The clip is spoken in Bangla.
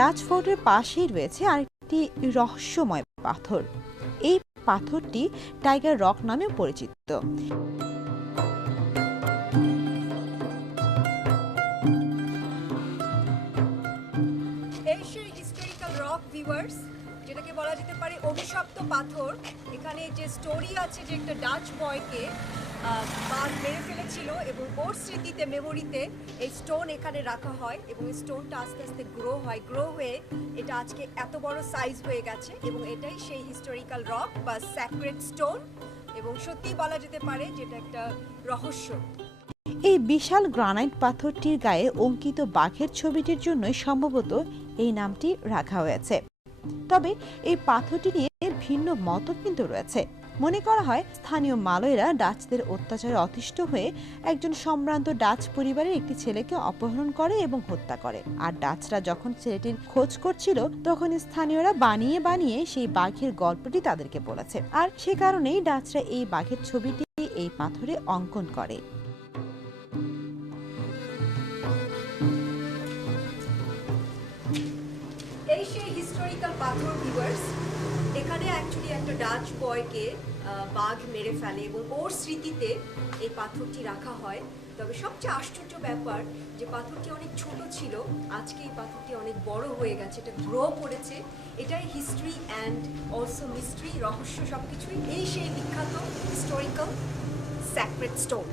ডাচ ফোর্টের পাশেই রয়েছে আরেকটি রহস্যময় পাথর। এই পাথরটি টাইগার রক নামেও পরিচিত। হিস্টোরিক্যাল রক ভিউয়ার্স, যেটাকে বলা যেতে পারে অভিশপ্ত পাথর। এখানে যে স্টোরি আছে যে একটা ডাচ বয়কে বাঘ মেরে ফেলেছিল এবং ওর স্মৃতিতে, মেমোরিতে এই স্টোন এখানে রাখা হয় এবং এই স্টোনটা আস্তে আস্তে গ্রো হয়ে এটা আজকে এত বড় সাইজ হয়ে গেছে এবং এটাই সেই হিস্টোরিক্যাল রক বা স্যাক্রেড স্টোন এবং সত্যি বলা যেতে পারে যেটা একটা রহস্য। এই বিশাল গ্রানাইট পাথরটির গায়ে অঙ্কিত বাঘের ছবিটির জন্যই সম্ভবত এই নামটি রাখা হয়েছে। তবে এই পাথরটি নিয়ে ভিন্ন মত কিন্তু রয়েছে। মনে করা হয় স্থানীয় মালয়রা ডাচদের অত্যাচারে অতিষ্ঠ হয়ে একজন সম্ভ্রান্ত ডাচ পরিবারের একটি ছেলেকে অপহরণ করে এবং হত্যা করে। আর ডাচরা যখন ছেলেটির খোঁজ করছিল তখন স্থানীয়রা বানিয়ে বানিয়ে সেই বাঘের গল্পটি তাদেরকে বলেছে। আর সে কারণেই ডাচরা এই বাঘের ছবিটি এই পাথরে অঙ্কন করে। এই সেই হিস্টোরিক্যাল পাথর ভিউয়ার্স। এখানে অ্যাকচুয়ালি একটা ডাচ বয়কে বাঘ মেরে ফেলে এবং ওর স্মৃতিতে এই পাথরটি রাখা হয়। তবে সবচেয়ে আশ্চর্য ব্যাপার যে পাথরটি অনেক ছোট ছিল, আজকে এই পাথরটি অনেক বড় হয়ে গেছে, এটা গ্রো করেছে। এটাই হিস্ট্রি অ্যান্ড অলসো মিস্ট্রি, রহস্য সবকিছুই এই সেই বিখ্যাত হিস্টোরিক্যাল স্যাক্রেড স্টোন।